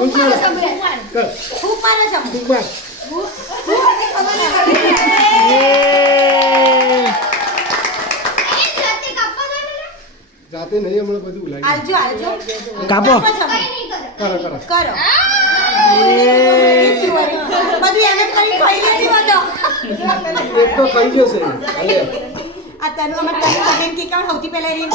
ફૂંક મારો કર ફૂંક મારો છે ફૂંક માર જાતે નહીં હમણાં બધું લાગી આલજો આલજો કાપો કરો કરો કરો બધું એમ જ કરી ખાઈ લેતી બધો એક તો ખાઈ જશે અલે આ તને અમે તને કે સૌથી પહેલા રીલ